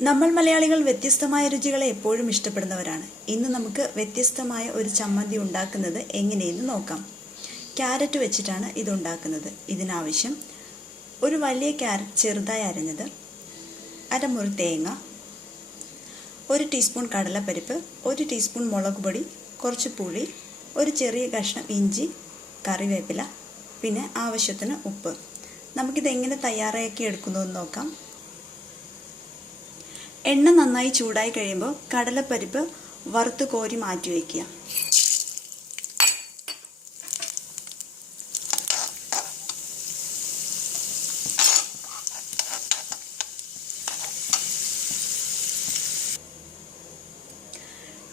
നമ്മൾ മലയാളികൾ വ്യത്യസ്തമായ രുചികളെ എപ്പോഴും ഇഷ്ടപ്പെടുന്നവരാണ്. ഇന്ന് നമുക്ക് വ്യത്യസ്തമായ ഒരു ചമ്മന്തി ഉണ്ടാക്കുന്നത് എങ്ങനെയെന്ന് നോക്കാം. ക്യാരറ്റ് വെച്ചിട്ടാണ് ഇത് ഉണ്ടാക്കുന്നത്. ഇതിനാവശ്യം ഒരു വലിയ ക്യാരറ്റ് ചെറുതായി അരിഞ്ഞത്, അരമുറി തേങ്ങ, 1 ടീസ്പൂൺ കടലപ്പരിപ്പ്, 1 ടീസ്പൂൺ മുളക് പൊടി, കുറച്ച് പുളി, ഒരു ചെറിയ കഷ്ണം ഇഞ്ചി, കറിവേപ്പില, പിന്നെ ആവശ്യത്തിന് ഉപ്പ്. നമുക്കിത് എങ്ങനെ തയ്യാറാക്കി എടുക്കുന്നതെന്ന് നോക്കാം. എണ്ണ നന്നായി ചൂടായി കഴിയുമ്പോൾ കടലപ്പരിപ്പ് വറുത്ത് കോരി മാറ്റി വയ്ക്കുക.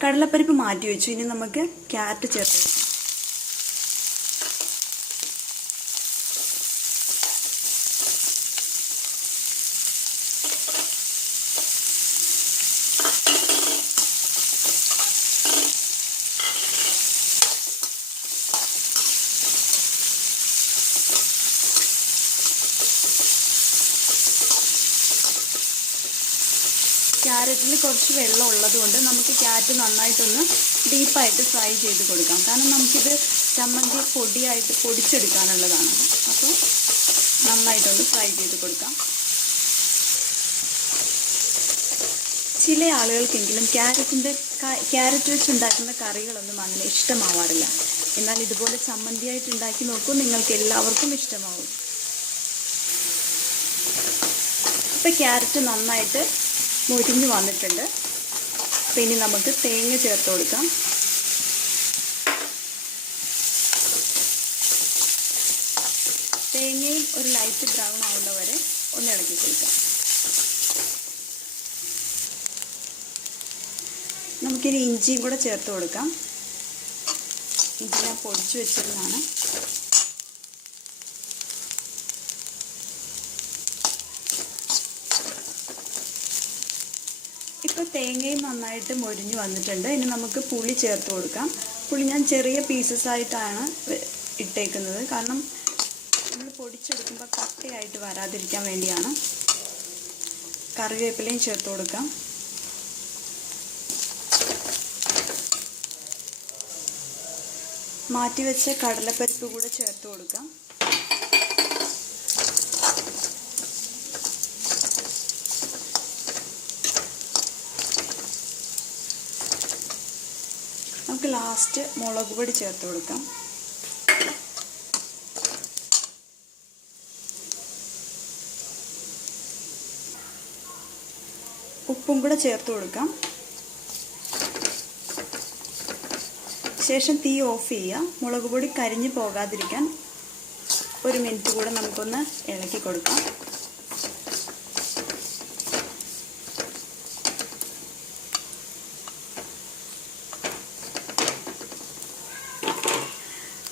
കടലപ്പരിപ്പ് മാറ്റി വെച്ചു. ഇനി നമുക്ക് ക്യാരറ്റ് ചേർത്ത് വെക്കാം. ക്യാരറ്റിൽ കുറച്ച് വെള്ളം ഉള്ളതുകൊണ്ട് നമുക്ക് ക്യാരറ്റ് നന്നായിട്ടൊന്ന് ഡീപ്പായിട്ട് ഫ്രൈ ചെയ്ത് കൊടുക്കാം. കാരണം നമുക്കിത് ചമ്മന്തി പൊടിയായിട്ട് പൊടിച്ചെടുക്കാനുള്ളതാണ്. അപ്പോൾ നന്നായിട്ടൊന്ന് ഫ്രൈ ചെയ്ത് കൊടുക്കാം. ചില ആളുകൾക്കെങ്കിലും ക്യാരറ്റ് വെച്ചുണ്ടാക്കുന്ന കറികളൊന്നും അങ്ങനെ ഇഷ്ടമാവാറില്ല. എന്നാൽ ഇതുപോലെ ചമ്മന്തിയായിട്ട് ഉണ്ടാക്കി നോക്കൂ, നിങ്ങൾക്ക് എല്ലാവർക്കും ഇഷ്ടമാവും. ഇപ്പോൾ ക്യാരറ്റ് നന്നായിട്ട് മുരിഞ്ഞ് വന്നിട്ടുണ്ട്. അപ്പോൾ ഇനി നമുക്ക് തേങ്ങ ചേർത്ത് കൊടുക്കാം. തേങ്ങയും ഒരു ലൈറ്റ് ബ്രൗൺ ആവുന്നവരെ ഒന്ന് ഇളക്കി കൊടുക്കാം. നമുക്കിനി ഇഞ്ചിയും കൂടെ ചേർത്ത് കൊടുക്കാം. ഇഞ്ചി ഞാൻ പൊടിച്ചു വെച്ചിരുന്നതാണ്. ഇപ്പോൾ തേങ്ങയും നന്നായിട്ട് മൊരിഞ്ഞ് വന്നിട്ടുണ്ട്. ഇനി നമുക്ക് പുളി ചേർത്ത് കൊടുക്കാം. പുളി ഞാൻ ചെറിയ പീസസ് ആയിട്ടാണ് ഇട്ടേക്കുന്നത്. കാരണം നമ്മൾ പൊടിച്ചെടുക്കുമ്പോൾ കട്ടയായിട്ട് വരാതിരിക്കാൻ വേണ്ടിയാണ്. കറിവേപ്പിലയും ചേർത്ത് കൊടുക്കാം. മാറ്റിവെച്ച കടലപ്പരിപ്പ് കൂടെ ചേർത്ത് കൊടുക്കാം. നമുക്ക് ലാസ്റ്റ് മുളക് പൊടി ചേർത്ത് കൊടുക്കാം. ഉപ്പും കൂടെ ചേർത്ത് കൊടുക്കാം. ശേഷം തീ ഓഫ് ചെയ്യുക. മുളക് പൊടി കരിഞ്ഞു പോകാതിരിക്കാൻ 1 മിനിറ്റ് കൂടെ നമുക്കൊന്ന് ഇളക്കി കൊടുക്കാം.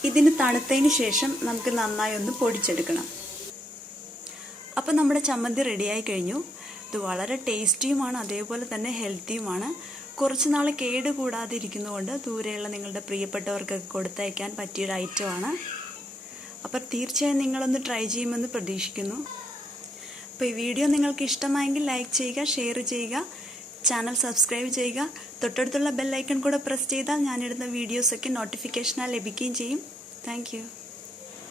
ഇതിന് തണുത്തതിന് ശേഷം നമുക്ക് നന്നായി ഒന്ന് പൊടിച്ചെടുക്കണം. അപ്പോൾ നമ്മുടെ ചമ്മന്തി റെഡിയായി കഴിഞ്ഞു. ഇത് വളരെ ടേസ്റ്റിയുമാണ്, അതേപോലെ തന്നെ ഹെൽത്തിയുമാണ്. കുറച്ച് നാൾ കേട് കൂടാതെ ഇരിക്കുന്നതുകൊണ്ട് ദൂരെയുള്ള നിങ്ങളുടെ പ്രിയപ്പെട്ടവർക്കൊക്കെ കൊടുത്തയക്കാൻ പറ്റിയൊരു ഐറ്റമാണ്. അപ്പോൾ തീർച്ചയായും നിങ്ങളൊന്ന് ട്രൈ ചെയ്യുമെന്ന് പ്രതീക്ഷിക്കുന്നു. അപ്പോൾ ഈ വീഡിയോ നിങ്ങൾക്ക് ഇഷ്ടമായെങ്കിൽ ലൈക്ക് ചെയ്യുക, ഷെയർ ചെയ്യുക, ചാനൽ സബ്സ്ക്രൈബ് ചെയ്യുക. തൊട്ടടുത്തുള്ള ബെൽ ഐക്കൺ കൂടെ പ്രസ് ചെയ്താൽ ഞാനിടുന്ന വീഡിയോസൊക്കെ നോട്ടിഫിക്കേഷനായി ലഭിക്കുകയും ചെയ്യും. Thank you.